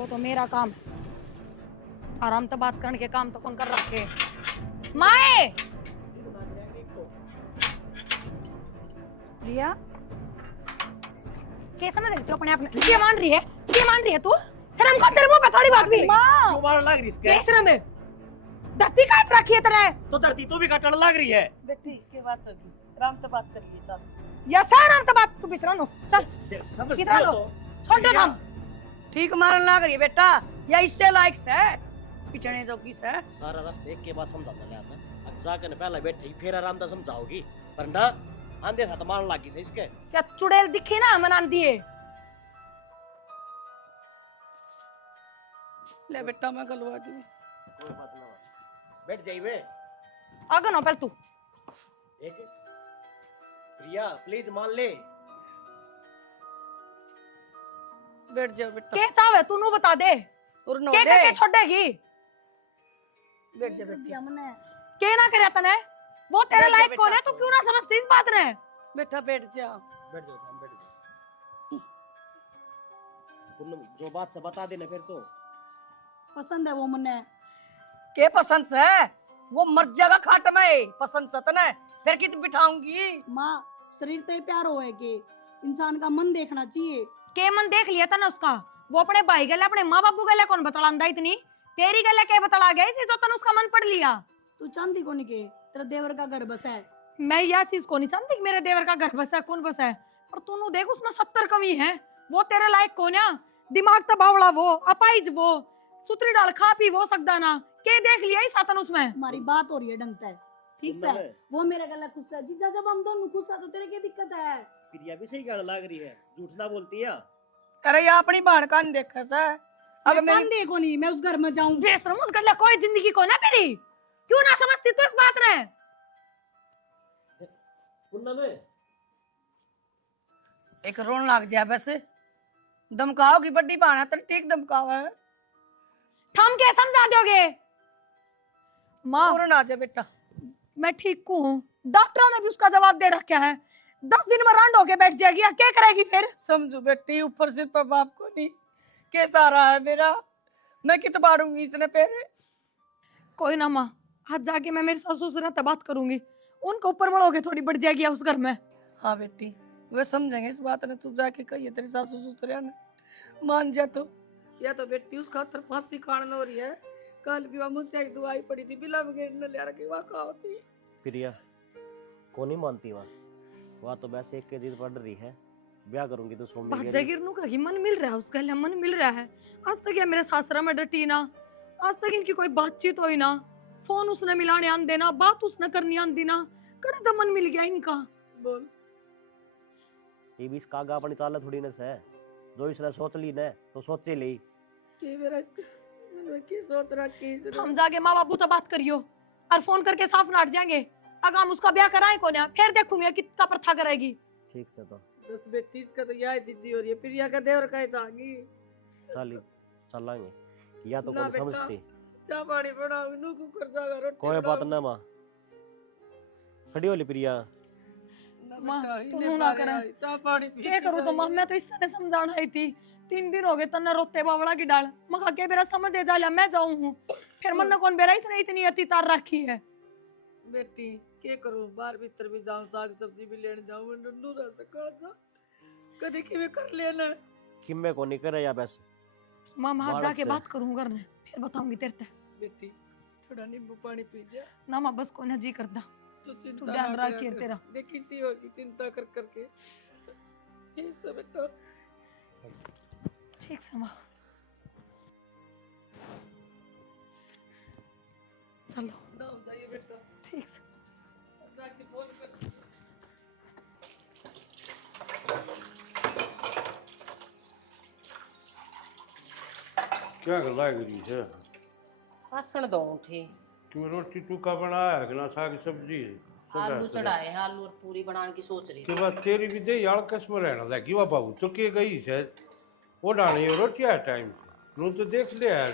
वो तो मेरा काम, आराम तो बात करने के काम तो कौन कर रखे। माए रिया क्या समझ रही तू अपने आप में? क्या मान रही है? क्या मान रही है तू? शर्म कर तेरे मुंह पे थोड़ी बात भी। मां क्यों मारने लग रही इसके? बेशरम है, धरती काट रखी है तेरे। तो धरती तू भी काटने लग रही है। बेटी की बात होगी, राम तो बात करिए चल। या सारा तो बात तू भीतर नो चल समझती किधर हो लो तो? छोड़ दे हम। ठीक मारन लग रही है बेटा, या इससे लायक से पिटने जोगी से। सारा रास्ते एक के बाद समझाता ले आता। अब जाके न पहले बैठी फिर आराम से समझाओगी, पर ना आंधे साथ मारने लगी से इसके। क्या चुड़ैल दिखी ना मनान दिए। ले बेटा मैं गलवा दी। कोई बात ना, बैठ जाइए। आगे ना पहले तू। एक प्रिया प्लीज मान ले। बैठ जाओ बेटा। के चावे तू नु बता दे और नो के दे। करके छोड़ेगी। बैठ जा बेटी। के ना करे तने वो तेरे बैठ जा लायक कौन है? बेटा। तू क्यों ना समझती इस बात ने? बेटा बैठ जा। बैठ जाओ, हम बैठ जाओ। पूनम जो बात से बता देना फिर तो। पसंद है वो मने के पसंद से वो मर जाएगा खाट में। पसंद से तने फिर कित बिठाऊंगी। माँ शरीर तो प्यार होए कि इंसान का मन देखना चाहिए। के मन देख लिया था ना उसका। वो अपने भाई गले अपने माँ बापू गले कौन बतलांदा इतनी? तेरी गले के बतला गया इसी जो तन उसका मन पढ़ लिया। तू चांदी को नहीं के तेरा देवर का घर बसा है। मैं यह चीज को नहीं चाहती कि मेरे देवर का घर बसा है, कौन बसा है, पर तू देख उसमें 70 कमी है। वो तेरे लायक कौन है? दिमाग तो बावड़ा वो, अपाइज वो, सुतरी डाल खा पी वो सकदा ना। के देख लिया ही सातन उसमें। हमारी बात हो रही है ढंग से, ठीक से। वो मेरे गला खुश है जीजा, जब हम दोनों खुश है तो तेरे क्या दिक्कत है? प्रिया भी सही गाना लग रही है, झूठ ना बोलती है। अरे या अपनी बहन का नहीं देखा से। अगर मेरी चांदी को नहीं मैं उस घर में जाऊं। बेशरम उस गले कोई जिंदगी को ना तेरी। क्यों ना समझती तू इस बात ने? पूनम एक रोन लग जाए वैसे धमकाओ की बड़ी बहन है तेरी, ठीक धमकाओ है। थम के समझा दोगे? माँ और ना जा बेटा। मैं ठीक हूँ, डॉक्टर ने भी उसका जवाब दे रखा है। 10 दिन में रांड होके बैठ जाएगी, क्या करेगी फिर? समझू बेटी ऊपर सिर पर बाप को नहीं के सारा है मेरा। मैं कित बारूंगी इसने पेरे। कोई ना माँ, आज जाके मैं मेरे सासू ससुर से बात करूंगी, उनके ऊपर बढ़ोगे थोड़ी बढ़ जाएगी उस घर में। हाँ बेटी वे समझेंगे इस बात ने। तू जाके कहिए तेरी सासू ससुर ने मान जा तो। या तो बेटी उसका खातर फांसी खाने हो रही है। कल भी वह मुझसे एक दुआई पड़ी थी बिला बगैर न ले रखी वह का होती। प्रिया को नहीं मानती वह तो वैसे एक के जिद पड़ रही है। ब्याह करूंगी तो सोमी बात जागिर नु का मन मिल रहा है उसका, मन मिल रहा है। आज तक या मेरे सासरा में डटी ना, आज तक इनकी कोई बातचीत हुई ना, फोन उसने मिलाने आन देना, बात उसने करनी आन देना, कड़े तो मन मिल गया इनका। बोल ये भी इसका आगा अपनी चाल थोड़ी न से। जो इसने सोच ली न तो सोचे ली। के मेरा इसका मैं की सोच रहा की इसने। हम जाके माँ बापू तो बात करियो और फोन करके साफ नाट जाएंगे। अगर हम उसका ब्याह कराए को ना, फिर देखूंगे कितना प्रथा करेगी। ठीक से तो बस बेटी इसका तो यह जिद्दी हो रही है। प्रिया का देवर का जाएगी चलेंगे या तो ना कौन बेटा। समझती। चाय पानी बनाओ नु कुकर जागा रोटी कोई बात ना माँ, खड़ी होली प्रिया। माँ तू ना करे चाय पानी पी क्या करूँ तो माँ, मैं तो इससे समझाना आई थी। 3 दिन हो गए तन्ने रोते बावड़ा की डाल मखा के बेरा समझ दे जा मैं जाऊं हूँ, फिर मन कौन बेरा इसने इतनी अति तार रखी है। बेटी के करूं बाहर भीतर भी जाऊं साग सब्जी भी लेने जाऊं नन्नू रह सका जा कदी की भी कर लेना किम्मे को नहीं करे या बस माँ मैं बालक जाके से। बात करूँ घर में, फिर बताऊंगी तेरे ते। बेटी थोड़ा नींबू पानी पी जा। ना माँ बस को ना जी करदा, तू तू चिंता ध्यान ना रखिए करा तेरा। कर। देखी सी होगी चिंता कर करके। ठीक से बेटा ठीक से माँ चलो नाम जाइए बेटा। ठीक से। जाके फोन कर। क्या गला करी है? भाषण दूं थी। तुम रोटी टूका बनाया है कि ना साग सब्जी? आलू चढ़ाए हैं, आलू और पूरी बनाने की सोच रही के थी। बाद तेरी भी दे यार कसम रहना लगी वा बाबू तो के गई है वो डाली है रोटी है टाइम नू तो देख ले यार।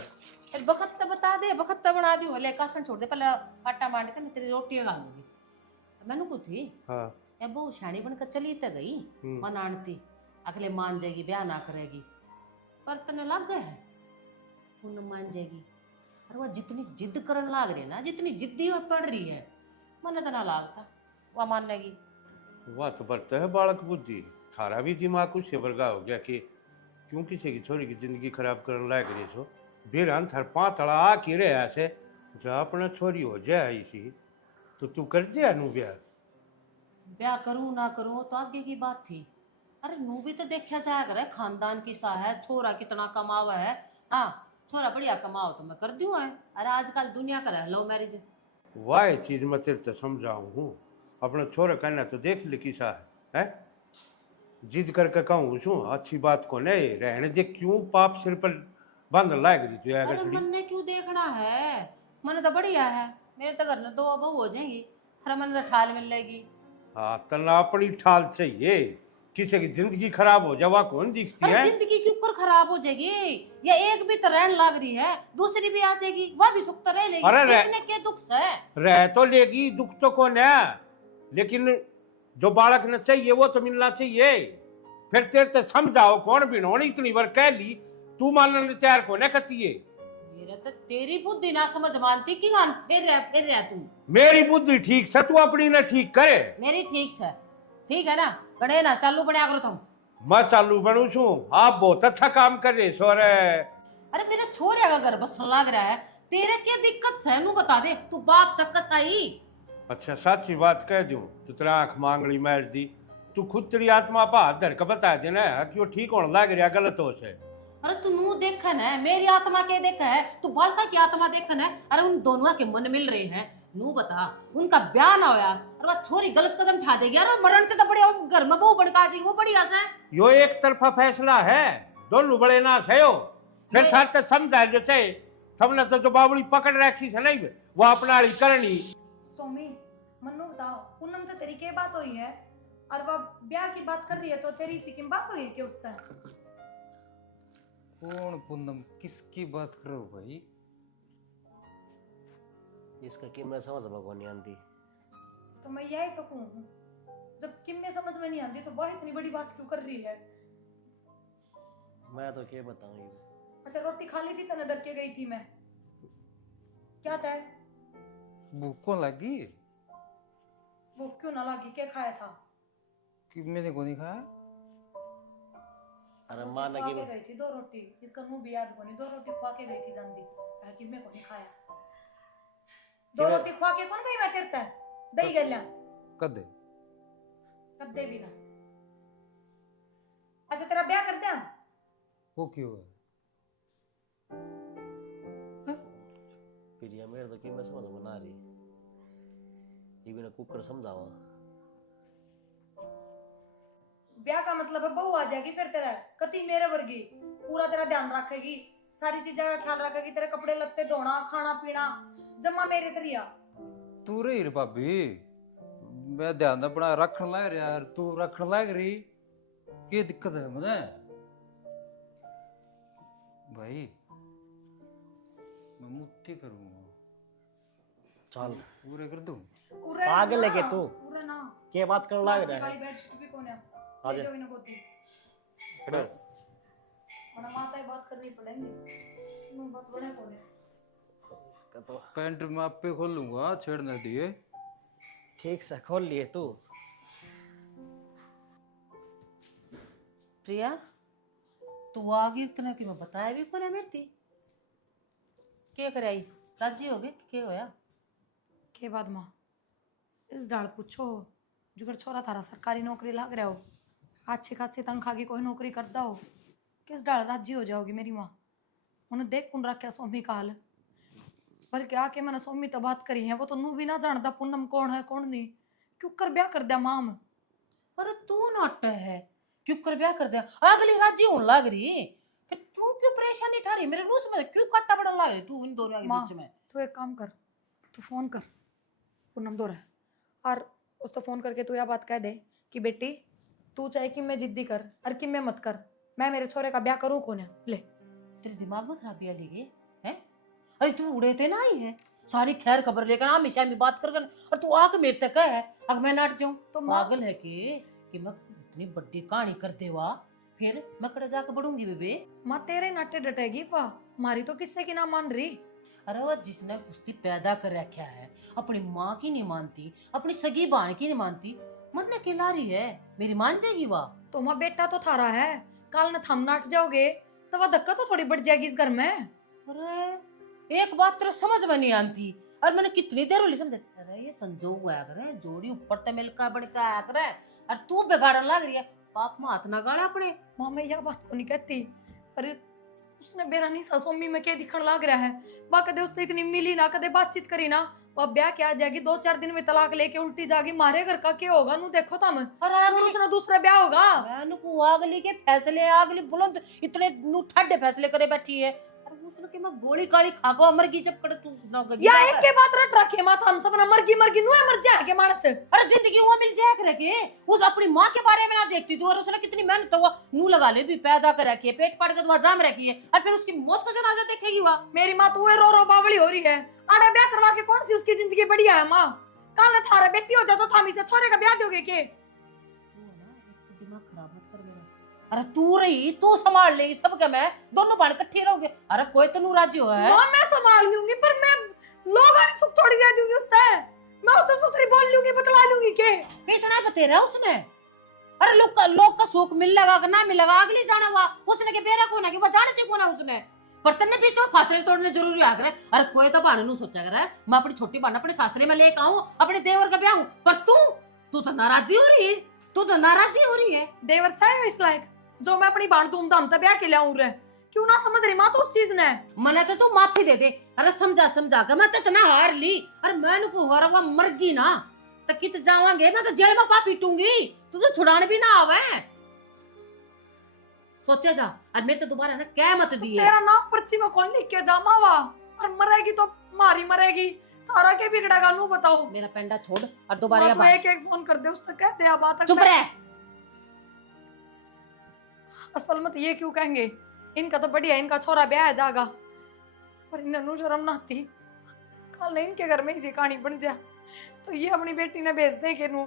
फिर बखत तो बता दे, बखत तो बना दी ले कासन छोड़ दे, पहले आटा मांड के मैं तेरी रोटी गालूंगी। मैंने को थी हाँ या बहु शानी बनकर चली तो गई मनानती, अगले मान जाएगी ब्याह ना करेगी, पर तने लग गए है पूनम मान जाएगी। और वह जितनी जिद करने लाग रही है ना, जितनी जिद्दी और पड़ रही है, मन तो ना लागता वह मानेगी। वह तो बढ़ता है बालक बुद्धि। थारा भी दिमाग कुछ से वर्गा हो गया कि क्यों किसी की छोरी की जिंदगी खराब करने लायक नहीं सो। बेरन थर पांतड़ा आ के रहे ऐसे जा अपना छोरी हो जाए इसी तो तू कर दिया नु ब्याह। ब्याह करूं ना करूं तो आगे की बात थी। अरे नू भी तो देखा जाया करे, खानदान किसा है, छोरा कितना कमावा है। हाँ छोरा बढ़िया कमाओ तो मैं कर दूं है। अरे आजकल दुनिया का है लव मैरिज। वाह चीज मैं तेरे तो समझाऊं हूँ। अपना छोरा कहना तो देख ले किसा है जिद करके कहूँ छू अच्छी बात को नहीं रहने दे। क्यों पाप सिर पर बंद लायक दी तू अरे मन ने क्यों देखना है, मन तो बढ़िया है। मेरे तो घर में 2 बहू हो जाएंगी, हर मन तो ठाल मिल जाएगी। हाँ तना अपनी ठाल चाहिए। किसी की जिंदगी खराब हो जावा कौन दिखती अरे है। जिंदगी क्यों कर खराब हो जाएगी, या एक भी तो रहन लग रही है, दूसरी भी आ जाएगी, वह भी सुख तो रह लेगी। अरे इसने क्या दुख है। रह तो लेगी, दुख तो कौन है, लेकिन जो बालक न चाहिए वो तो मिलना चाहिए। फिर तेरे तो समझाओ कौन बिनोनी इतनी बार कह ली तू मानने तैयार को न करती है। मेरा तो तेरी बुद्धि ना समझ मानती कि मान फिर रह तू। मेरी बुद्धि ठीक से तू अपनी न ठीक करे। मेरी ठीक से ठीक है ना, गणे ना चालू बना करो तुम। मैं चालू बनू छू, आप बहुत अच्छा काम कर रहे सो रे। अरे मेरे छोरे का घर बसन लग रहा है, तेरे क्या दिक्कत है नू बता दे, तू बाप सकस आई। अच्छा सच्ची बात कह दूं तो तेरा आंख मांगली मार दी। तू खुद तेरी आत्मा पा धर के बता देना कि वो ठीक होने लग रहा गलत हो से। अरे तू नू देखन है, मेरी आत्मा के देखा है, तू बालका की आत्मा देखन है। अरे उन दोनों के मन मिल रहे हैं, नू बता उनका ब्याह ना होया और वह छोरी गलत कदम उठा देगी। अरे मरण तो बढ़िया घर में बहू बनका जी, वो बड़ी आशा है। यो एक तरफा फैसला है, दोनों बड़े ना सयो। फिर थार तो समझा जो थे सबने तो जो बावड़ी पकड़ रखी से नहीं वो अपना करनी। सोमी मन्नू बताओ, पूनम तो तेरी के बात हुई है और वह ब्याह की बात कर रही है, तो तेरी सी की बात हुई है कि उससे? कौन पूनम किसकी बात करो भाई? इसका कि मैं समझ भगवान नहीं आती। तो मैं यही तो कहूँ, जब किम में समझ में नहीं आती तो वह इतनी बड़ी बात क्यों कर रही है? मैं तो क्या बताऊं। अच्छा रोटी खा ली थी तने दर के गई थी मैं, क्या था? भूख कौन लगी? वो क्यों ना लगी, क्या खाया था? कि मैंने को नहीं खाया। अरे मां खा लगी के गई थी 2 रोटी, इसका मुंह भी याद कोनी। 2 रोटी खा के गई थी जानदी, कहा कि मैं को नहीं खाया। 2 रोटी खा के कौन गई मैं तेरे तक दही गल्या कदे कद्दे भी ना। अच्छा तेरा ब्याह कर दिया? वो क्यों है? प्रिया मेरे तो कि मैं समझ में ना रही। ये बिना कुकर समझावा। ब्याह का मतलब है बहू आ जाएगी फिर तेरा कति मेरे वर्गी, पूरा तेरा ध्यान रखेगी, सारी चीजों का ख्याल रखेगी, तेरे कपड़े लत्ते धोना खाना पीना जमा मेरे तरिया। तू रही रे भाभी, मैं ध्यान अपना रखने लग रहा यार, तू रखने लग रही क्या दिक्कत है मुझे भाई? मैं मुक्ति करूंगा, चल पूरे कर दूं। पागल है क्या तू? पूरा ना क्या बात करने लग रहा वाली है? बेडशीट भी कौन है? आ जा। ले जाओ इन्हें गोदी, खड़े हो। वरना माता ही बात करनी पड़ेंगी। नो बात बड़े कौन है? इसका तो पैंट मैं आप पे खोल लूंगा, छेड़ने दिए। ठीक से खोल लिए तू। प्रिया तू आ गई इतना कि मैं बताया भी कोने मेरी थी। क्या कराई, राजी हो गए क्या होया? के बाद माँ इस डाल पूछो, जुगर छोरा थारा सरकारी नौकरी लाग रहा हो, अच्छी खासी तनख्वाह की कोई नौकरी करता हो, किस डाल राजी हो जाओगी मेरी माँ? उन्हें देख कौन रखा सोमी का हाल, बल्कि आके मैंने सोमी तो बात करी है, वो तो नू भी ना जानता पूनम कौन है कौन नहीं, क्यों कर ब्याह कर दिया माम। अरे तू नट है, क्यों कर ब्याह कर दिया? अगली राजी होने लग रही, फिर तू क्यों परेशानी ठा रही? मेरे मुंह से क्यों काटा पड़ने लग रही तू इन दोनों के बीच में? तू एक काम कर, तू फोन कर पूनम दो रहा और उसको फोन करके तू यह बात कह दे कि बेटी तू चाहे कि मैं जिद्दी कर और कि मैं मत कर, मैं मेरे छोरे का ब्याह करूँ कौन है। ले तेरे दिमाग में खराबी आ गई है? अरे तू उड़े थे ना आई है सारी खैर खबर लेकर हमेशा में बात कर और तू आके मेरे तक है अगर मैं नाट जाऊं तो पागल है कि मैं इतनी बड़ी कहानी कर देवा फिर मैं कड़े जाके बढ़ूंगी बेबे। माँ तेरे नाटे डटेगी पा, मारी तो किससे की ना मान रही। अरे वो जिसने कुश्ती पैदा कर रखा है, अपनी माँ की नहीं मानती, अपनी सगी बहन की नहीं मानती, मरने के ला रही है, मेरी मान जाएगी वह। तो माँ बेटा तो थारा है, काल न थम नाट जाओगे तो वह धक्का तो थोड़ी बढ़ जाएगी इस घर में। अरे एक बात तेरे समझ में नहीं आती, और मैंने कितनी देर होली समझे। अरे ये संजोग हुआ करे, जोड़ी ऊपर ते मिलका बड़का आया करे, और तू बिगाड़न लग रही है। पाप में हाथ ना गाड़ा अपने। माँ मैं यह बात को नहीं कहती, पर उसने बेरानी सासोमी में क्या दिखण लग रहा है। वह कदे उससे इतनी मिली ना, कदे बातचीत करी ना, वह ब्याह क्या जाएगी 2-4 दिन में तलाक लेके उल्टी जागी, मारे घर का क्या होगा नू देखो तम। दूसरा दूसरा ब्याह होगा। अगली के फैसले, अगली बुलंद इतने नू ठाडे फैसले करे बैठी है। अरे उसने कि मैं गोली काली खागो मर गई जब कड़ तू या एक के बात रट रखे माथा हम सब ना मर गई नु मर जाए के मानस। अरे जिंदगी वो मिल जाए करे के उस अपनी माँ के बारे में ना देखती तू, और उसने कितनी मेहनत हुआ नू लगा ले भी पैदा कर रखी है, पेट फाड़ के तो जाम रखी है, और फिर उसकी मौत का जनाजा देखेगी वह। मेरी माँ तो रो रो बावली हो रही है। आड़ा ब्याह करवा के कौन सी उसकी जिंदगी बढ़िया है माँ। काल थारा बेटी हो जाए तो थामी से छोरे का ब्याह दोगे के। दिमाग खराब मत कर मेरा। अरे तू रही, तू संभाल ले सब के, मैं दोनों बाण इकट्ठे रहोगे। अरे कोई तो नू राजी हो है। माँ मैं संभाल लूंगी, पर मैं लोगों ने सुख थोड़ी दे दूंगी उससे। मैं उससे सुथरी बोल लूंगी, बतला लूंगी के इतना बतेरा उसने। अरे लोग का सुख मिलेगा कि ना मिलेगा अगली जाना हुआ, उसने के बेरा को ना कि वो जानते को ना उसने, पर तन्ने बीच में फासले तोड़ने जरूरी आ गए। अरे कोई तो बहाने नु सोचा करे मैं अपनी छोटी बहन अपने सासरे में लेके आऊं, अपने देवर का ब्याह हूं, पर तू तो नाराजी हो रही है, तू तो नाराजी हो रही है। देवर साहब इस लायक जो मैं अपनी बाण धूमधाम से ब्याह के ले आऊं रे, क्यों ना समझ रही माँ तो उस चीज ने। मने तो तू माफी दे दे। अरे समझा के मैं तो इतना हार ली, अरे मैं को हो रहा मर गई ना तो कित जावांगे, मैं तो जेल में पा पीटूंगी, तू तो छुड़ाने भी ना आवे। सोचे जा, और मेरे तो दोबारा ना क्या मत दिए। तेरा नाम पर्ची में कौन लिख के जामावा, और मरेगी तो मारी मरेगी, तारा के बिगड़ेगा नू बताओ। मेरा पेंडा छोड़ और दोबारा माँ तो एक फोन कर दे उससे, कह दे आ बात। चुप रह। असल में ये क्यों कहेंगे, इनका तो बढ़िया इनका छोरा ब्याह जाएगा, पर इन्हें शर्म ना आती। कल इनके घर में इसी कहानी बन जाए तो ये अपनी बेटी ने भेज दे के नू।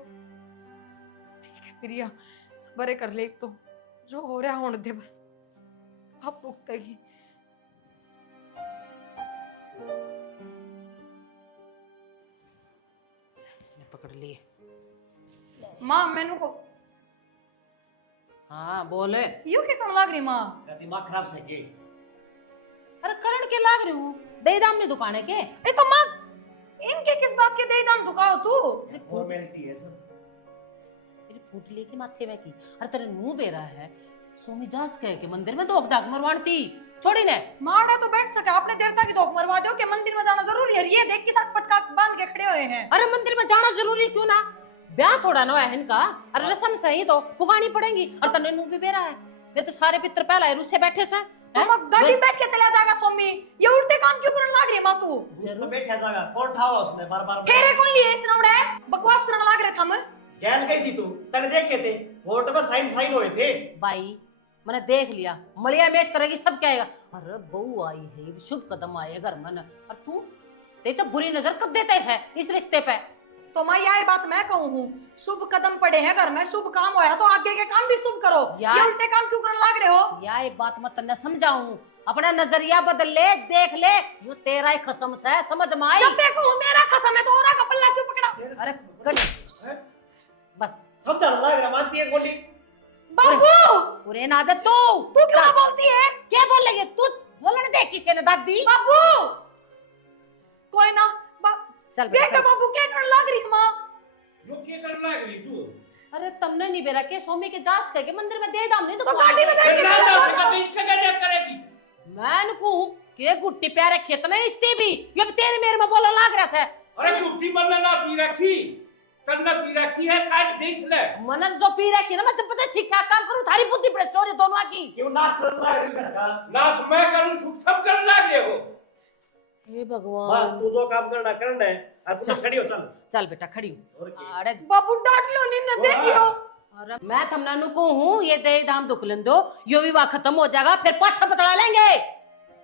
ठीक है प्रिया, सबरे कर ले, एक तो जो हो रहा होने दे बस, अब भुगतेगी। पकड़ लिए। माँ मैनू को हाँ बोले। यू क्या करने लग रही माँ? दिमाग खराब से के। अरे करण के लाग रही हूँ, दे दाम ने दुकाने के। ए तो माँ इनके किस बात के दे दाम दुकाओ तू? फॉर्मेलिटी है सब। तेरी फूटली के माथे में की, अरे तेरे मुंह बेरा है, सोमी जास कह के मंदिर में धोख धाक मरवाती छोड़ी ने। माड़ा तो बैठ सके, आपने देवता की धोख मरवा दो कि मंदिर में जाना जरूरी है? ये देख के साथ पटका बांध के खड़े हुए हैं। अरे मंदिर में जाना जरूरी क्यों ना, ब्याह थोड़ा ना है इनका, अरे रस्म सही तो पुगानी पड़ेगी, और तने मुंह भी बेरा है, ये तो सारे पितर पहला रूस से बैठे से। तुम गाड़ी में बैठ के चला जाएगा सोमी, ये उल्टे काम क्यों करने लग रही है माँ तू? जरूर बैठा जाएगा, कौन ठावा उसने बार-बार। फेरे कौन लिए इस नौड़े, बकवास करने लग रहे थे हम। गैल गई थी तू, तने देखे थे कोर्ट में साइन हुए थे। भाई मैंने देख लिया, मलिया मेट करेगी सब क्या आएगा। अरे बहू आई है, शुभ कदम आए घर में, और तू ते तो बुरी नजर कब देते है इस रिश्ते पे। तो मैं यही बात मैं कहूँ हूँ, शुभ कदम पड़े हैं घर में, शुभ काम होया तो आगे के काम भी शुभ करो। ये उल्टे काम क्यों करने लग रहे हो? या ये बात मैं तन्ने समझाऊं, अपना नजरिया बदल ले, देख ले, यो तेरा ही कसम से समझ में आई। जब देखो मेरा कसम है तो औरा का पल्ला क्यों पकड़ा? अरे कट बस समझा लग रहा, मानती है गोली। बाबू पूरे नाजत तू क्यों ना बोलती है? क्या बोल रही है तू? बोलने दे किसी ने दादी। बाबू कोई ना, चल देख बाबू क्या करने लग रही है माँ। यो क्या करने लग रही तू? अरे तुमने नहीं बेरा के सोमी के जास कह के मंदिर में दे दाम नहीं तो गाड़ी में बैठ के ना चला जा जाओ। सका तो इसका क्या करेगी? मैं कहूं के गुट्टी प्यारे खेत में इसते भी ये भी तेरे मेरे में बोला लाग रहा है। अरे झूठी मन ना पी रखी, तन्ना पी रखी है, काट देख ले। मन जो पी रखी ना, मैं जब पता ठीक ठाक काम करूं, थारी बुद्धि पे स्टोरी दोनों की। क्यों नाश कर रहा है घर का? नाश मैं करूं, सुख सब कर लागे हो। हे मां भगवान, तू जो काम करना है, अब तू खड़ी हो, चल। चल बेटा खड़ी हो। और क्या? अरे बाबू डांट लो नहीं देखियो। अरे मैं थमना नु को हूं, ये दे दाम दुख लें दो, यो विवाह खत्म हो जाएगा, फिर पाछा बतला लेंगे।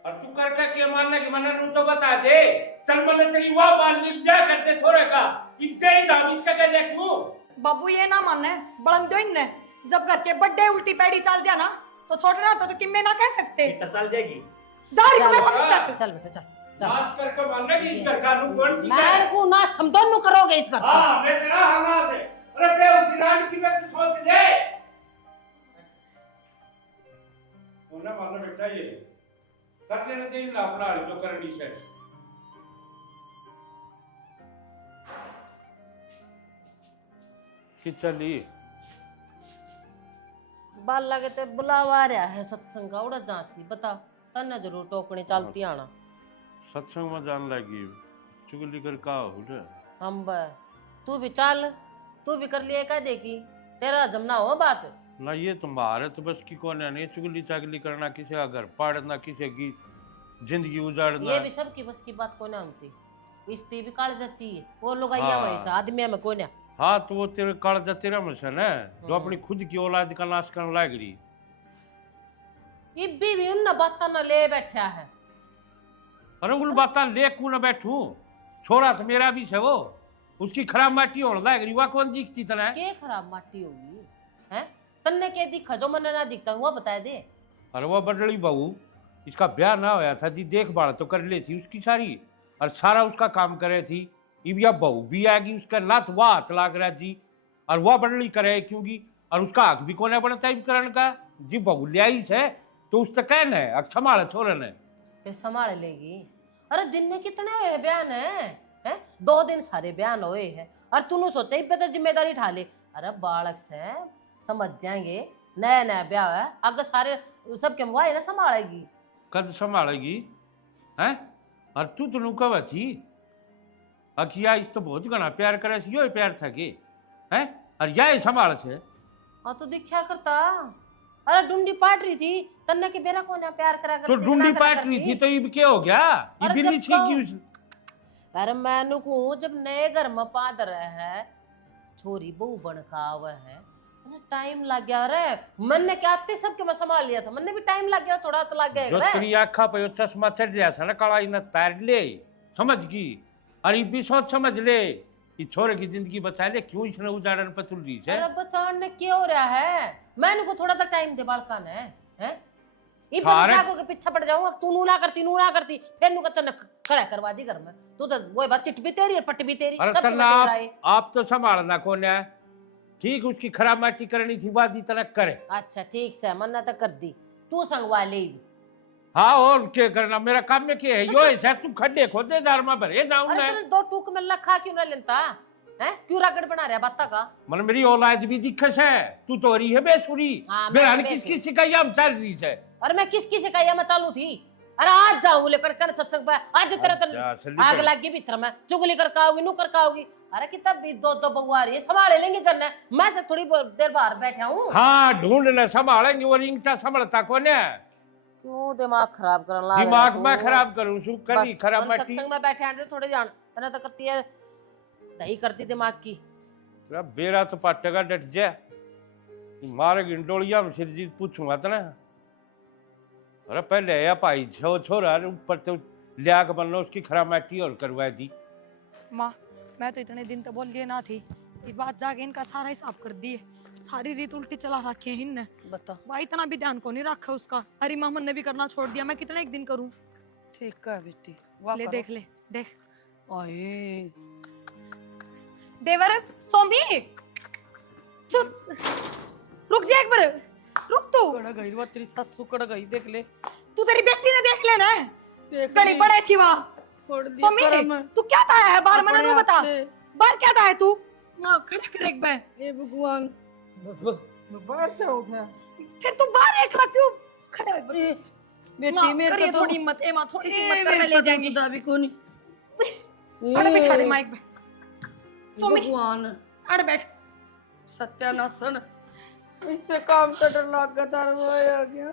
और तू कर के मानना कि मना नू तो बता दे, चल मने तेरी वाह मान ली, क्या करते छोरे का इतने ही दाम इसका क्या क्यों? बाबू ये ना माने बड़न दो इनने, जब घर के बड्डे उल्टी पैड़ी चल जा ना तो छोड़ना तो किम्मे ना कह सकते। इतना चल जाएगी। जा रही हूँ मैं चल कब तक। चल बेटा चल चल। नाश करके मानना कि इस घर का कौन सी मेरे को नाश हम दोनों करोगे इस घर का। हाँ मैं तेरा हालात है। अरे बे उतरान की बात सोच ले। उन्हें मानना बेटा ये कर लेना चाहिए ना अपना जो करनी है। कि चली बाल लगे ते बुलावा आ रहा है सत्संग का उड़ा जाती बता तन्ने जरूर टोकनी चलती आना। सत्संग में जान लगी चुगली कर का हो रे। हम तू भी चल तू भी कर लिए कह देखी तेरा हजम ना हो बात। ना ये तुम्हारे तो बस की कौन है नहीं चुगली चागली करना किसी का घर पाड़ना किसी की जिंदगी उजाड़ना। ये भी सबकी बस की बात को ना होती इस्ती भी काल जाची है वो लोग आइया हाँ। वैसा आदमी में कोई ना। हाँ तो वो तेरे कालजा तेरा मिशन है जो अपनी खुद की औलाद का नाश करने लग रही। ये भी उन बात ना ले बैठा है। अरे उन बात ले क्यों ना बैठूं छोरा तो मेरा भी है वो उसकी खराब माटी होने लग रही वह कौन दिखती तरह। के खराब माटी होगी हैं तन्ने के दिखा जो मन ना दिखता हुआ बता दे। अरे वो बड़ली बहू इसका ब्याह ना होया था जी देखभाल तो कर ले थी उसकी सारी और सारा उसका काम करे थी। इबिया बहू भी आएगी उसका नाथ वाह हाथ लाग रहा जी और वह बड़ली करे क्योंकि और उसका हक भी कोने बनता है करण का जी बहू ले आई है तो उस तक कहना है अब संभाले छोरन है फिर संभाल लेगी। अरे दिन में कितने हुए बयान है 2 दिन सारे बयान हुए हैं और तूने सोचा इस पे तो जिम्मेदारी उठा ले। अरे बालक से समझ जाएंगे नया नया ब्याह है अगर सारे सबके मुआए ना संभालेगी। कद संभालेगी हैं और तू तो नुका बची अकिया इस तो बहुत घना प्यार करे यो प्यार था के हैं और यह संभाल से। हाँ तो दिखा करता अरे डुंडी पाट रही थी तन्ने के बेरा को ना प्यार करा करती तो ढूंढी पाट रही थी तो ये क्या हो गया ये अरे बिल्ली जब छींकी उस अरे मैनू को जब नए घर में पाद रहे है छोरी बहू बनका हुआ है टाइम लग गया। अरे मन ने क्या आते सबके मैं संभाल लिया था मन ने भी टाइम लग गया थोड़ा तो लग गया जो तेरी आँखा पे चश्मा चढ़ गया था ना काला इन्हें तार ले समझ गई अरे भी सोच समझ ले ये छोरे की जिंदगी बचा ले क्यों इसने उजाड़न पर तुल रही है। अरे बचान ने क्या हो रहा है मैंने को थोड़ा सा टाइम दे बालका ने हैं ये थारे- बंदा को के पीछे पड़ जाऊंगा तू नू ना करती फिर नू कहता खड़ा करवा दी घर में तू तो वो बात चिट भी तेरी और पट भी तेरी अरे सबके तना बटे कराए। आप तो संभालना कौन है ठीक उसकी खराब माटी करनी थी बात इतना करे। अच्छा ठीक से मन्ना तो कर दी तू संगवा ले। हाँ और क्या करना मेरा काम में क्या है यो ऐसा तू खड्डे खोदे जार में भरे जाऊं अरे मैं तूने 2 टूक में लखा क्यों ना लेता है क्यों रगड़ बना रहा बाता का। मन मेरी औलाद भी दिक्कत है तू तो रही है बेसुरी हाँ, बेरान मैं किसकी बेसुरी। शिकायत हम चल रही है। अरे मैं किसकी शिकायत में चालू थी। अरे आज जाऊं लेकर कर सत्संग पे आज तेरा अच्छा, तो चलिए आग कर। लग गई भीतर में चुगली कर काओगी नू कर काओगी। अरे कितना भी 2 बउआ रही है संभाल लेंगे करना है मैं तो थोड़ी देर बाहर बैठा हूँ। हाँ ढूंढना संभालेंगे और इंगटा संभलता कौन है क्यों दिमाग खराब करने लगा दिमाग मैं खराब करूं सु करी खराब माटी सत्संग में बैठे हैं थोड़े जान तना तो करती है दही करती दिमाग की। तेरा बेरा तो पाटेगा डट जा मारे गिंडोलिया में सिरजीत पूछूंगा तो ना। अरे पहले या भाई छोरा ऊपर तो लिया के बनना उसकी खराब माटी और करवा दी। माँ मैं तो इतने दिन तो बोल लिए ना थी ये बात जाके इनका सारा हिसाब कर दिए सारी रीत उल्टी चला रखी है इनने। बता भाई इतना भी ध्यान को नहीं रखा उसका। अरे मोहम्मद ने भी करना छोड़ दिया मैं कितना एक दिन करूं। ठीक है बेटी वाह ले करो। देख ले देख आए देवर सोमी चुप रुक जा एक बार रुक तू कड़ गई वो तेरी सासू कड़ गई देख ले तू तेरी बेटी ने देख लेना है देख कड़ी ली। बड़े थी वहां छोड़ दिया सोमी करम। तू क्या ताया है बाहर मैंने अपने नहीं बता हाथ से। बाहर क्या ताया तू मां खड़े कर एक बार ए भगवान मैं बाहर जाऊं था फिर तू बाहर एक रख क्यों खड़े हो ए, बेटी मां मेरे करिए को थोड़ी हिम्मत ए मां थोड़ी सी हिम्मत कर मैं ले जाएंगी दाबी कोनी अड़ बैठा दे माइक पे सोमी भगवान अड़ बैठ सत्यानाशन इससे काम तो डर लग गया था वो आ गया।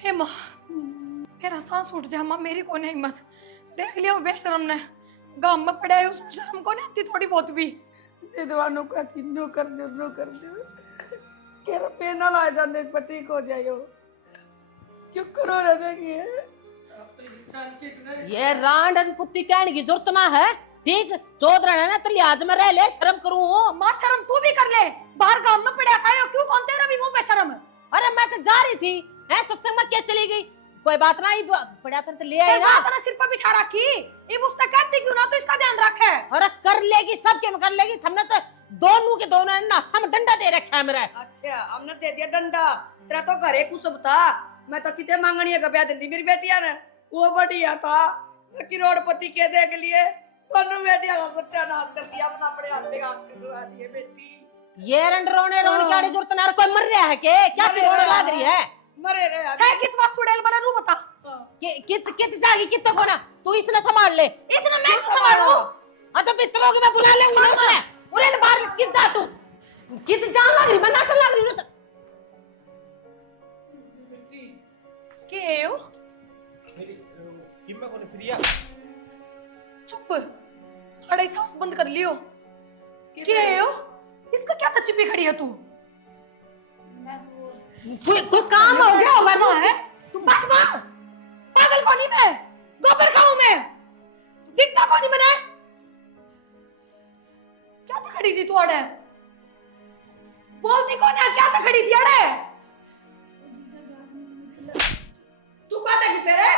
हे मां मेरा सांस उठ जा मां मेरी को नहीं हिम्मत देख लियो बेशरम ने गांव में पड़ा है उसमें शर्म को नहीं आती थोड़ी बहुत भी जिदवानों का थी नो कर दे केर पे ना ला जाने इस पर ठीक हो जाइयो क्यों करो रह देगी ये रांडन पुत्ती कहने की जरूरत ना है ठीक चौधरा है ना तो लिहाज में रह ले शर्म करूं मां शर्म तू भी कर ले बाहर गांव में पड़ा खायो क्यों कौन तेरा भी मुंह पे शर्म है? अरे मैं तो जा रही थी, है सत्संग में क्या चली गई? कोई बात नहीं, पड़ा तो ले आई तेरे ना। बाप ने सिर पर बिठा रखी, ये मुझसे कहती क्यों ना, तो इसका ध्यान रखे। अरे कर लेगी, सबके में कर लेगी। हमने तो दोनों के दोनों ने ना सम डंडा दे रखा है मेरा। अच्छा हमने दे दिया डंडा, तेरा तो घरे कुसुम था। मैं तो कितने मांगनी का ब्याह दी मेरी बेटिया ने, वो बढ़िया था। मैं करोड़पति के देख लिए दोनों बेटियां का सत्यानाश कर दिया, अपना अपने हाथ पे हाथ करवा लिए बेटी। ये रंड रोने की आड़ी जरूरत नहीं। कोई मर रहा है के क्या मरे रोने रहा। लग रही है? मरे रहे सह कित वक्त छुड़ेल बना रू बता। कित जागी कित को ना तू इसने संभाल ले। इसने मैं क्यों संभालूं? हाँ तो मित्रों की मैं बुला ले उन्हें उन्हें बाहर कित जा तू कित जान लग रही बना कर लग रही ना। क्यों किम्मा कोने प्रिया चुप, अड़ाई सांस बंद कर लियो। क्यों इसका क्या तचिपी खड़ी है तू? कोई काम हो गया होगा ना है तू बस मार। पागल कौनी मैं, गोबर खाऊं मैं, दिखता कौनी मैंने? क्या तो खड़ी थी तू अड़े? बोलती कौन है? क्या तो खड़ी थी अड़े? तू कहता कि तेरे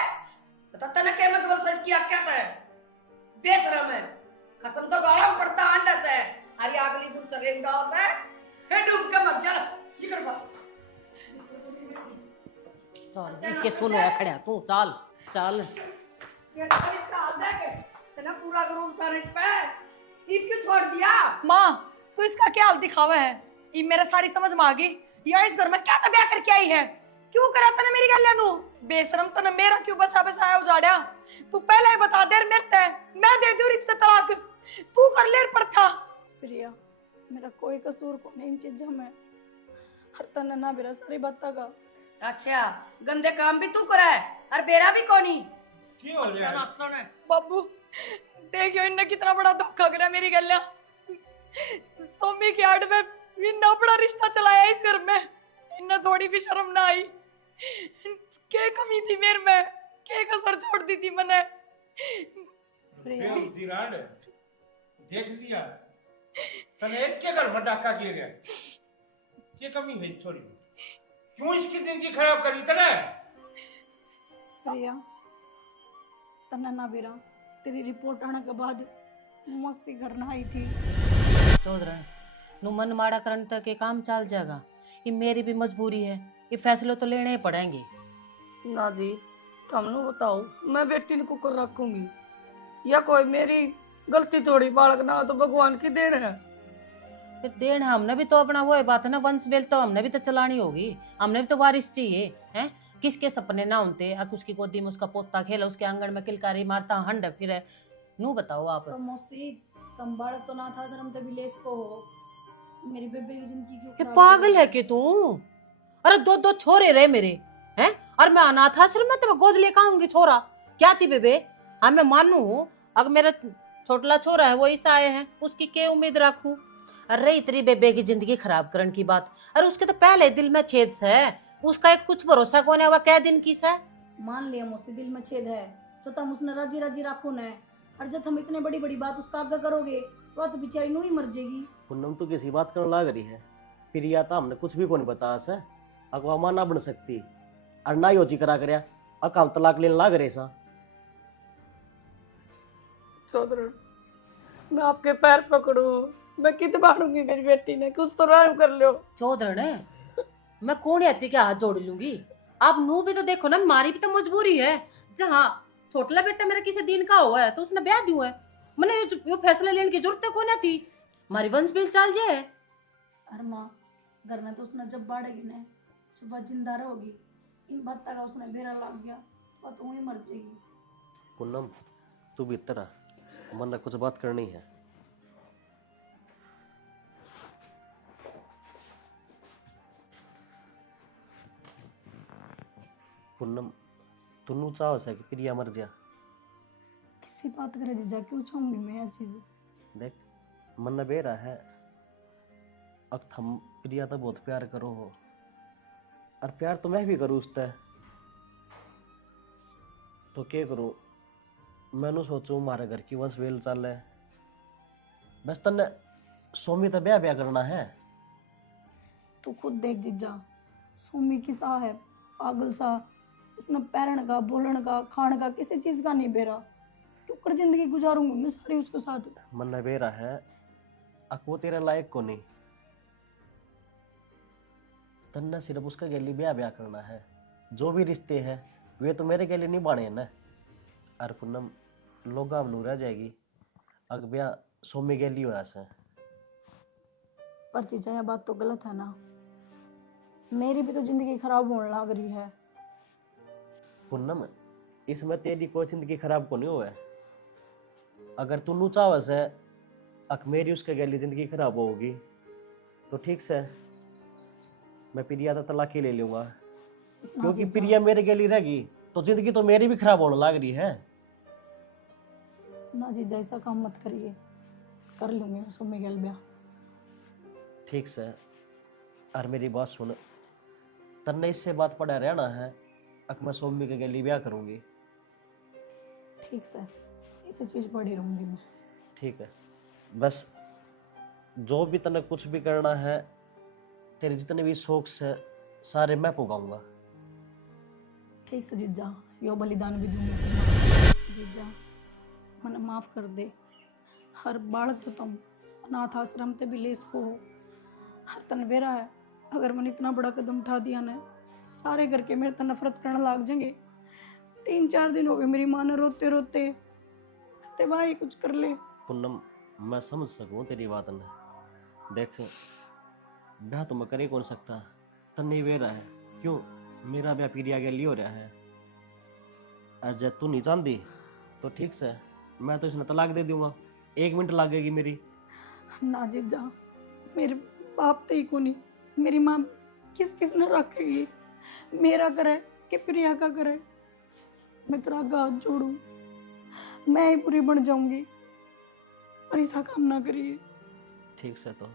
बता ना क्या मैं तुम्हारे सच की क्या है बेशरम है। कसम तो गाड़ा में पड़ता अंडा से अरे अगली दूर चले उड़ाओ से हे डूब के मर जा निकल बाहर। चल के सुन होया खड़ा तू चल चल। तेना पूरा ग्रुप था इस पे क्यों छोड़ दिया? माँ तू इसका क्या हाल दिखावा है? ये मेरे सारी समझ में आ गई। या इस घर में क्या तो ब्याह करके आई है? क्यों करा तने मेरी गल नू? बेशरम तने मेरा क्यों बसा बसाया उजाड़या? तू पहले ही बता दे मेरे मैं दे दूं रिश्ते तलाक, तू कर ले पड़ता। प्रिया मेरा कोई कसूर को नहीं इन चीजों में, हर तना ना मेरा सारी बात का। अच्छा गंदे काम भी तू करा है और बेरा भी कोनी क्यों हो रहा है? बाबू देखियो इनने कितना बड़ा धोखा करा मेरी गल्या। सोमी की आड़ में इतना बड़ा रिश्ता चलाया इस घर में, इन्हें थोड़ी भी शर्म ना आई। क्या कमी थी मेरे में, क्या कसर छोड़ दी थी मैंने? प्रिया दिराड़ देख लिया तने एक के घर में डाका गिर गया। ये कमी है छोरी, क्यों इसकी जिंदगी खराब करी तने? प्रिया तना ना बिरा तेरी रिपोर्ट आने के बाद मौसी घर ना आई थी। चौधरी नु मन माड़ा करने तक ये काम चल जाएगा। ये मेरी भी मजबूरी है, ये फैसले तो लेने ही पड़ेंगे। ना जी तुमने बताओ मैं बेटी ने कुकर रखूंगी या कोई मेरी गलती थोड़ी बालक ना हो तो भगवान की देन है। फिर देन हमने भी तो अपना वो है बात है ना, वंश बेल तो हमने भी तो चलानी होगी, हमने भी तो वारिस चाहिए हैं। किसके सपने ना होते अब उसकी गोदी में उसका पोता खेला, उसके आंगन में किलकारी मारता हंड फिर नू बताओ आप। तो मौसी तुम बालक तो ना था शर्म तभी लेस को हो, मेरी बेबे की जिंदगी क्यों ये खराब पागल करोगे? है कि तू? अरे दो दो छोरे रहे मेरे हैं और मैं अनाथ आश्रम में तो गोद लेकर आऊंगी छोरा? क्या थी बेबे? हाँ मैं मानू अगर मेरा छोटला छोरा है वो इस आए हैं, उसकी क्या उम्मीद रखूं? अरे इतनी बेबे की जिंदगी खराब करने की बात, अरे उसके तो पहले दिल में छेद से है, उसका एक कुछ भरोसा कौन है? वह कै दिन की से मान लिया मौसी दिल में छेद है तो तुम उसने राजी राजी रखो न, और जब हम इतने बड़ी बड़ी बात उसका आगे करोगे तो बेचारी नू ही मर जाएगी। पूनम तो किसी बात करने लग रही है। प्रिया तो हमने कुछ भी कौन बताया से अगवा मां ना बन सकती और ना योजी करा करया अकाम तलाक लेने लग रहे सा। चौधरी मैं आपके पैर पकड़ू, मैं कित बांधूंगी मेरी बेटी ने, कुछ तो रहम कर लो। चौधरी ने मैं कौन आती के हाथ जोड़ लूंगी? आप नू भी तो देखो ना, हमारी भी तो मजबूरी है। जहाँ छोटला बेटा मेरा किसी दिन का हुआ है तो उसने ब्याह दिया है, मैंने वो फैसला लेने की जरूरत को ना थी। हमारी वंश बिल चल जाए। अरे माँ घर में तो उसने जब बाढ़ेगी न सुबह जिंदा रहोगी, इन बात का उसने बेरा लग गया तो वही मर जाएगी। पूनम तू भी इतना मन कुछ बात करनी है। पूनम तुनू चाहो से कि प्रिया मर जा? किसी बात करे जीजा क्यों चाहूंगी मैं यह चीज? देख मन बेरा है अब थम प्रिया तो बहुत प्यार करो हो और प्यार तो मैं भी करूँ उससे, तो क्या करूँ? मैनू सोचूं मारे घर की वंश वेल चल है, बस तन्ने सोमी तो ब्याह ब्याह करना है तू खुद देख जीजा, सोमी किसा है, पागल सा। उसने पैरण का, बोलन का, खान का, किसी चीज का नहीं बेरा। क्यों कर जिंदगी गुजारूंगी मैं सारी उसके साथ। मन बेरा है, अक वो तेरे लायक को नहीं। तन्ने सिर्फ उसका गली ब्याह ब्याह करना है। जो भी रिश्ते हैं वे तो मेरे गले नहीं बाणे ना। अर पूनम लोग नू रह जाएगी अग ब्याह सोमी गली हो से। पर जीजा यह बात तो गलत है ना, मेरी भी तो जिंदगी खराब होने लग रही है। पूनम इसमें तेरी कोई जिंदगी खराब को नहीं हुआ है। अगर तू नू चाहस है अक मेरी उसके गली जिंदगी खराब होगी तो ठीक से मैं प्रिया का तलाक ही ले लूंगा। क्योंकि जीजा। प्रिया मेरे गली रहेगी तो जिंदगी तो मेरी भी खराब होने लग रही है। ना जीजा ऐसा काम मत करिए, कर लूंगी मैं सोमी गल ब्याह। ठीक से और मेरी बात सुन, तन्ने इससे बात पड़ा रहना है अक मैं सोमी के गली ब्याह करूंगी। ठीक से इसी चीज पड़ी रहूंगी मैं। ठीक है, बस जो भी तन्ने कुछ भी करना है तेरे जितने भी शौक से सारे मैं पुगाऊंगा। ठीक से जीजा, यो बलिदान भी दूंगी। जीजा मने माफ कर दे। हर बालक तो तुम अनाथ आश्रम ते भी ले सको हो। हर तन बेरा है, अगर मैंने इतना बड़ा कदम उठा दिया ना, सारे घर के मेरे तन नफरत करने लग जाएंगे। 3-4 दिन हो गए मेरी माँ ने रोते रोते, ते भाई कुछ कर ले। पूनम मैं समझ सकूं तेरी बात ने। देख ब्याह तो मैं कर ही कौन सकता, तन्ने वे रहा है। क्यों मेरा ब्याह प्रिया के लिए हो रहा है। और जब तू नहीं चाहती तो ठीक से मैं तो इसने तलाक दे दूंगा। 1 मिनट लगेगी मेरी। ना जीजा, मेरे बाप ते ही को नहीं, मेरी माँ किस किस ने रखेगी। मेरा करे कि प्रिया का करे, मैं तेरा हाथ जोड़ू, मैं ही पूरी बन जाऊंगी। पर ऐसा काम ना करिए। ठीक से तो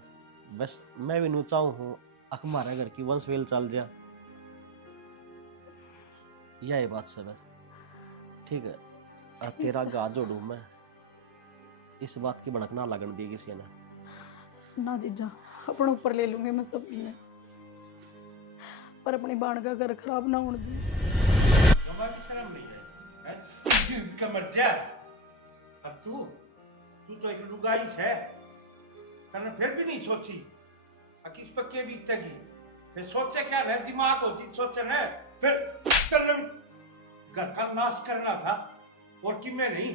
बस मैं भी नहीं चाहूँ हूँ अक हमारे घर की वंश वेल चल जा, यही बात से बस। ठीक है, और तेरा हाथ जोड़ू मैं, इस बात की भड़क ना लगन दी किसी ने। ना जीजा, अपने ऊपर ले लूंगी मैं सब में, पर अपनी बाण का घर खराब ना होने दूं। हमारी शर्म नहीं है, हैं? कमर जा। अब तू तो एक लुगाई है, तने फिर भी नहीं सोची किस पर के बीतेगी। फिर सोचे क्या है, दिमाग होती सोचे है। फिर तने घर का नाश करना था और कि मैं नहीं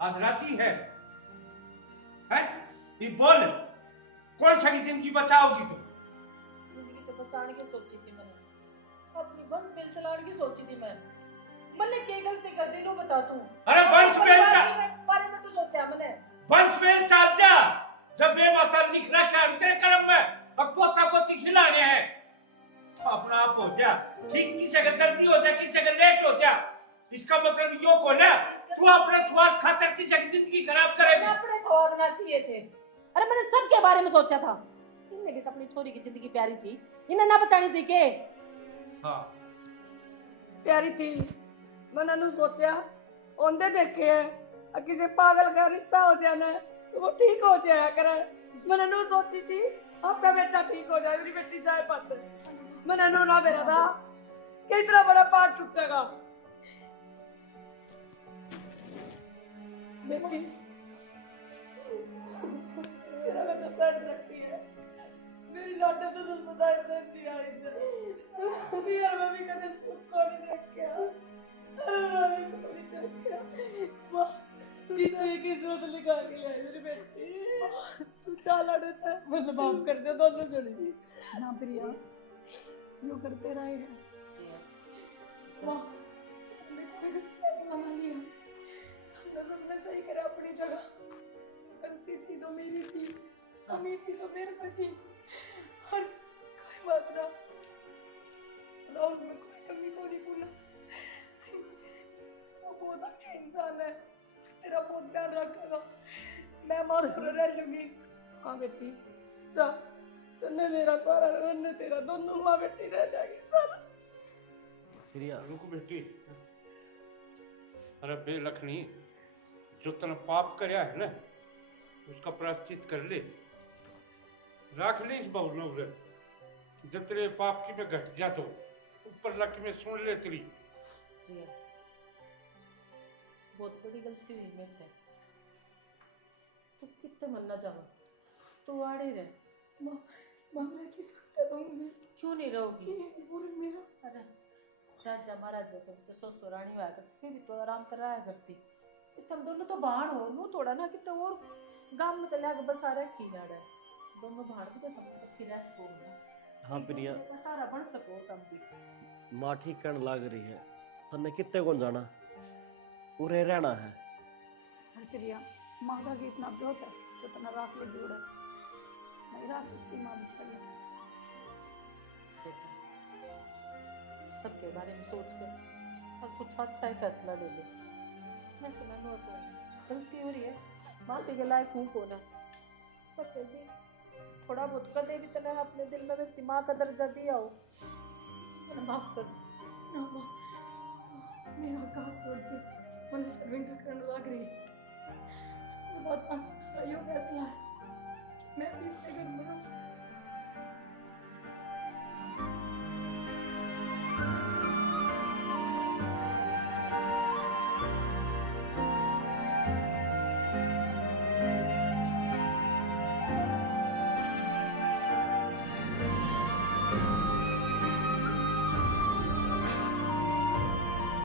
आधराती है। हैं? ये बोल कौन सा की जिंदगी बचाओगी तुम? जिंदगी तो बचाने की सोची थी मैंने, अपनी वंश बेल चलाने की सोची थी मैंने क्या गलती कर दी लो बता तू। अरे वंश बेल बारे में तो सोचा मैंने। वंश बेल चार जा, जब मैं माता लिख रखा है तेरे कर्म में, अब पोता पोती खिलाने हैं तो अपना आप हो जा। ठीक किसी का जल्दी हो जा, किसी का लेट हो जा, इसका मतलब यो को ना तू अपने स्वार्थ खातिर किसी की जिंदगी खराब करेगी। अपने स्वाद ना चाहिए थे। अरे मैंने सबके बारे में सोचा था, इनने भी तो अपनी छोरी की जिंदगी प्यारी थी, इन्हें ना बचानी थी के? हाँ प्यारी थी, मैंने नु सोचा ओंदे देखे है किसी पागल का रिश्ता हो जाना है तो वो ठीक हो जाया करे। मैंने नु सोची थी आपका बेटा ठीक हो जाए, मेरी बेटी जाए पाछे। मैंने नु ना मेरा था कि इतना बड़ा पार्ट टूटेगा। बेटी तेरा मैं तो सह सकती है, मेरी लौटे तो सदा सकती है इसे। बिहार में भी कदे सुख को नहीं देखा, अरे मैं भी देखा। वाह किसी की सूरत लिखा के ले मेरी बेटी, तू चाला देता है मतलब माफ कर दे दोनों जोड़ी। ना प्रिया, यो करते रहे हैं। वाह मैंने फैसला ना लिया, हमने सबने सही करा अपनी जगह। गलती थी तो मेरी थी, कमी थी तो मेरे पे थी, और कोई बात ना, और मैं कोई कमी को नहीं भूला। वो बहुत अच्छा इंसान है, तेरा बहुत ध्यान रखेगा, मैं माफ कर रह लूंगी। हाँ बेटी चल, तन्ने मेरा सारा रन्ने तेरा, दोनों माँ बेटी रह जाएगी। चल प्रिया रुको बेटी। अरे बेलखनी, जो तने पाप करया है ना उसका प्रायश्चित कर ले, रख ले इस बहु जतरे पाप की मैं घट जा तो ऊपर लग में सुन ले तेरी। रिया, बहुत बड़ी गलती हुई मेरे से। तू कितने मन ना जाओ, तू आड़े रह। मैं किस सकते रहूंगी? क्यों नहीं रहोगी? पूरे मेरा अरे राजा महाराजा कभी तो ससुर रानी हुआ करती, फिर भी तो आराम कर रहा करती। तुम दोनों तो भाण हो, नू थोड़ा ना कितना और गांव में तो लाग बसा रखी जाड़ा है। दोनों भाण भी तो तुम रखी रह सको ना। हाँ प्रिया, सारा बन सको तुम भी। माँ ठीक करने लाग रही है, तन्ने कितने कौन जाना, उरे रहना है। अरे प्रिया, माँ का इतना ब्योत है जितना राख ले जोड़ है, नहीं रख सकती माँ बिचारी। सबके बारे में सोच कर और कुछ अच्छा ही फैसला ले ले। मैं तुम्हें नो तो गलती हो रही है, माफी के लायक हूँ को ना, पर फिर भी थोड़ा बहुत कदे भी तने अपने दिल में व्यक्ति माँ का दर्जा दिया हो, मैंने माफ कर। ना माँ, मेरा काम छोड़ दे, मैंने शर्मिंदा करने लग रही है। बहुत यो फैसला है कि मैं भी इससे घर मरूं।